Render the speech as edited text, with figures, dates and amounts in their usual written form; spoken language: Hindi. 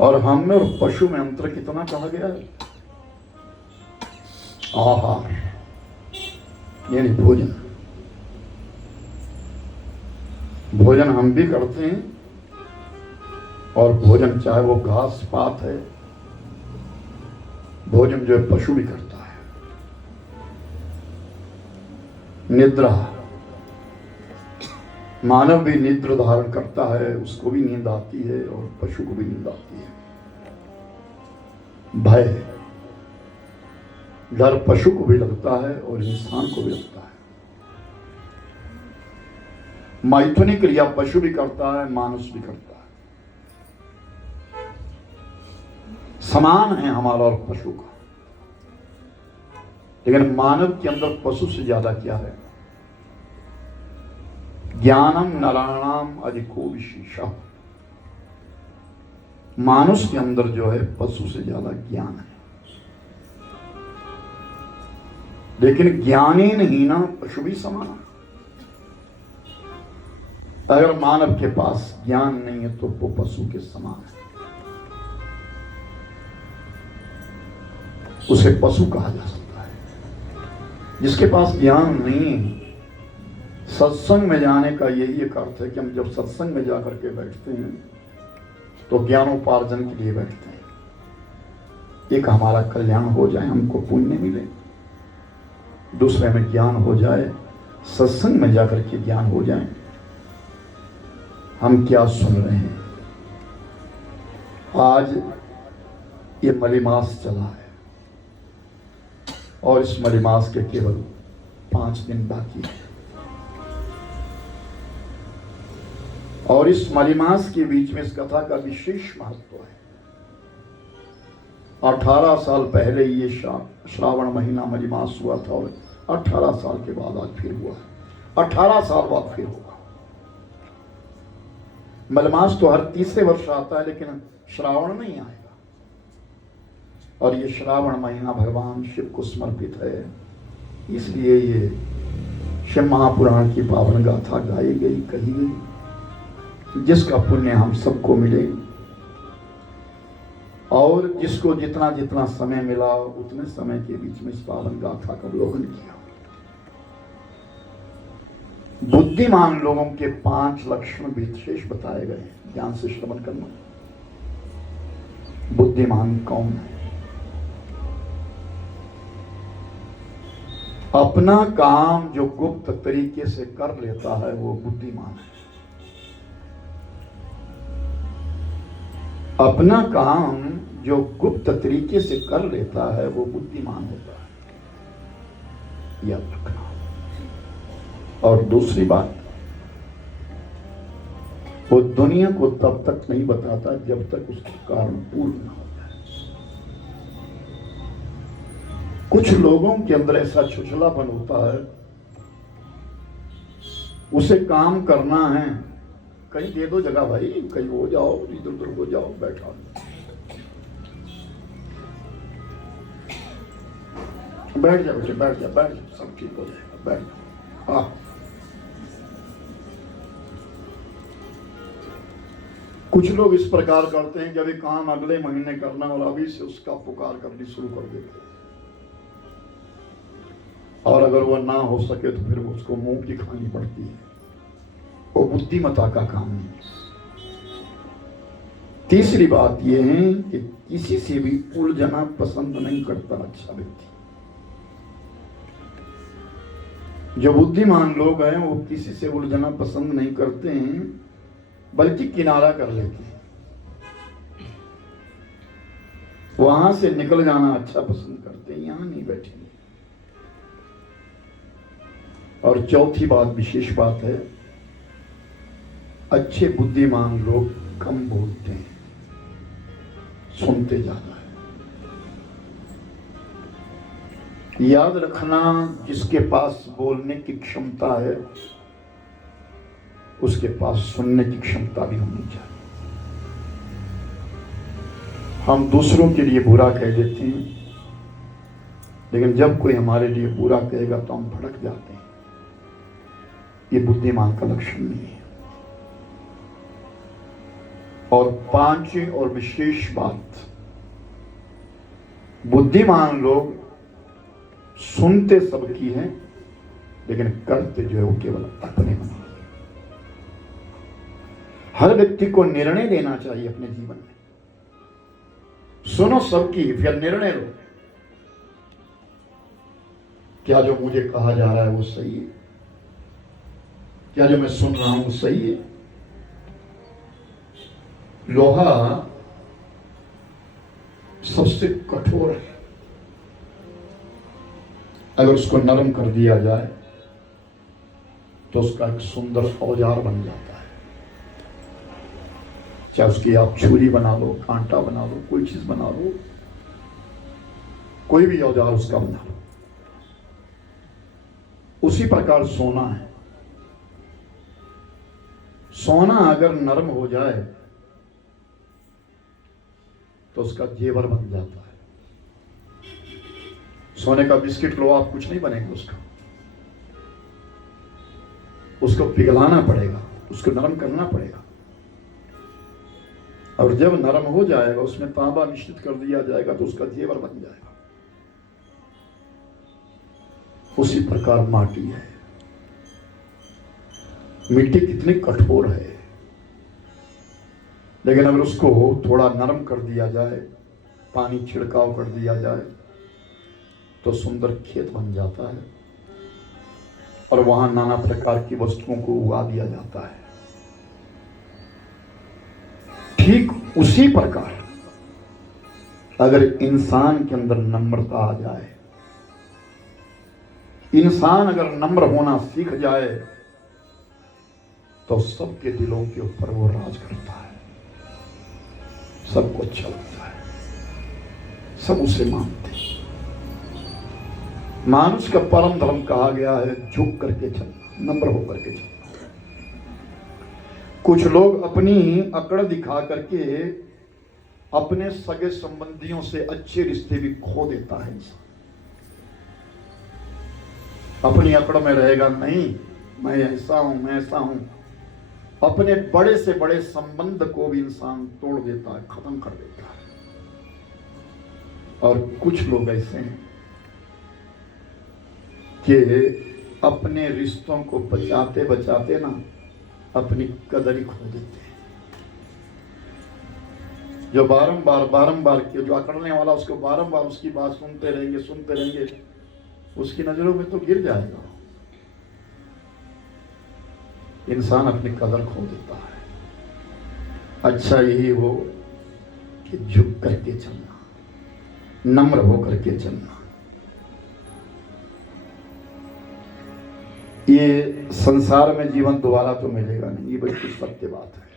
और हम में और पशु में अंतर कितना कहा गया है? आहार यानी भोजन। भोजन हम भी करते हैं, और भोजन चाहे वो घास पात है, भोजन जो है पशु भी करता है। निद्रा, मानव भी निद्रा धारण करता है, उसको भी नींद आती है और पशु को भी नींद आती है। भय, डर पशु को भी लगता है और इंसान को भी लगता है। मैथुनी क्रिया पशु भी करता है, मानुष भी करता है। समान है हमारा और पशु का, लेकिन मानव के अंदर पशु से ज्यादा क्या है? ज्ञानम नराणाम अधिको विशेषः। मानुष के अंदर जो है पशु से ज्यादा ज्ञान है, लेकिन ज्ञानी नहीं ना पशु भी समान है। अगर मानव के पास ज्ञान नहीं है तो वो पशु के समान है, उसे पशु कहा जा सकता है। जिसके पास ज्ञान नहीं, सत्संग में जाने का यही एक अर्थ है कि हम जब सत्संग में जाकर के बैठते हैं तो ज्ञानोपार्जन के लिए बैठते हैं। एक हमारा कल्याण हो जाए, हमको पुण्य मिले, दूसरे में ज्ञान हो जाए, सत्संग में जाकर के ज्ञान हो जाए। हम क्या सुन रहे हैं? आज ये मलेमास चला है और इस मलेमास के केवल 5 दिन बाकी है, और इस मलेमास के बीच में इस कथा का विशेष महत्व है। 18 साल पहले ये श्रावण महीना मलेमास हुआ था और 18 साल के बाद आज फिर हुआ है। 18 साल बाद फिर होगा। मलेमास तो हर तीसरे वर्ष आता है, लेकिन श्रावण नहीं आएगा। और ये श्रावण महीना भगवान शिव को समर्पित है, इसलिए ये शिव महापुराण की पावन गाथा गाई गई, कही गई, जिसका पुण्य हम सबको मिले। और जिसको जितना जितना समय मिला उतने समय के बीच में इस पावन गाथा का अवलोकन किया। बुद्धिमान लोगों के 5 लक्षण विशेष बताए गए, ध्यान से श्रवण करना। बुद्धिमान कौन है? अपना काम जो गुप्त तरीके से कर लेता है वो बुद्धिमान है। अपना काम जो गुप्त तरीके से कर लेता है वो बुद्धिमान होता है, याद रखना। और दूसरी बात, वो दुनिया को तब तक नहीं बताता जब तक उसका कारण पूर्ण न हो जाए। कुछ लोगों के अंदर ऐसा छुछलापन होता है, उसे काम करना है, कहीं दे दो जगह भाई, कहीं हो जाओ, इधर उधर हो जाओ, बैठा बैठ जा बेटे, बैठ जा, बैठ जा, सब ठीक हो जाएगा, बैठ जा। हाँ, कुछ लोग इस प्रकार करते हैं कि अभी काम अगले महीने करना और अभी से उसका पुकार करनी शुरू कर देते हैं, और अगर वह ना हो सके तो फिर उसको मुंह की खानी पड़ती है। वो बुद्धिमता का काम नहीं। तीसरी बात यह है कि किसी से भी उलझना पसंद नहीं करता अच्छा व्यक्ति। जो बुद्धिमान लोग हैं वो किसी से उलझना पसंद नहीं करते हैं, बल्कि किनारा कर लेते हैं, वहां से निकल जाना अच्छा पसंद करते हैं, यहां नहीं बैठेंगे। और चौथी बात, विशेष बात है, अच्छे बुद्धिमान लोग कम बोलते हैं, सुनते ज्यादा है। याद रखना, जिसके पास बोलने की क्षमता है उसके पास सुनने की क्षमता भी होनी चाहिए। हम दूसरों के लिए बुरा कह देते हैं, लेकिन जब कोई हमारे लिए बुरा कहेगा तो हम भड़क जाते हैं। ये बुद्धिमान का लक्षण नहीं है। और पांचवी और विशेष बात, बुद्धिमान लोग सुनते सबकी हैं लेकिन करते जो है वो केवल अपने मन। हर व्यक्ति को निर्णय लेना चाहिए अपने जीवन में। सुनो सबकी, फिर निर्णय लो, क्या जो मुझे कहा जा रहा है वो सही है, क्या जो मैं सुन रहा हूं वो सही है। लोहा सबसे कठोर है, अगर उसको नरम कर दिया जाए तो उसका एक सुंदर औजार बन जाता है। चाहे उसकी आप छुरी बना लो, कांटा बना लो, कोई चीज बना लो, कोई भी औजार उसका बना लो। उसी प्रकार सोना है, सोना अगर नरम हो जाए तो उसका जेवर बन जाता है। सोने का बिस्किट लो, आप कुछ नहीं बनेगा उसको पिघलाना पड़ेगा, उसको नरम करना पड़ेगा, और जब नरम हो जाएगा उसमें तांबा मिश्रित कर दिया जाएगा तो उसका जेवर बन जाएगा। उसी प्रकार माटी है, मिट्टी कितनी कठोर है, लेकिन अगर उसको थोड़ा नरम कर दिया जाए, पानी छिड़काव कर दिया जाए तो सुंदर खेत बन जाता है और वहां नाना प्रकार की वस्तुओं को उगा दिया जाता है। ठीक उसी प्रकार अगर इंसान के अंदर नम्रता आ जाए, इंसान अगर नम्र होना सीख जाए तो सबके दिलों के ऊपर वो राज करता है, सबको अच्छा लगता है, सब उसे मानते हैं। मानुष का परम धर्म कहा गया है झुक करके चलना, नम्र होकर के चलना। कुछ लोग अपनी अकड़ दिखा करके अपने सगे संबंधियों से अच्छे रिश्ते भी खो देता है इंसान। अपनी अकड़ में रहेगा, नहीं मैं ऐसा हूं, मैं ऐसा हूं, अपने बड़े से बड़े संबंध को भी इंसान तोड़ देता है, खत्म कर देता है। और कुछ लोग ऐसे हैं कि अपने रिश्तों को बचाते बचाते ना अपनी कदर ही खो देते हैं। जो बारंबार जो अकड़ने वाला उसको बारंबार उसकी बात सुनते रहेंगे, उसकी नजरों में तो गिर जाएगा। इंसान अपनी कदर खो देता है। अच्छा यही हो कि झुक करके चलना, नम्र हो करके चलना। ये संसार में जीवन दोबारा तो मिलेगा नहीं, ये बड़ी सत्य बात है।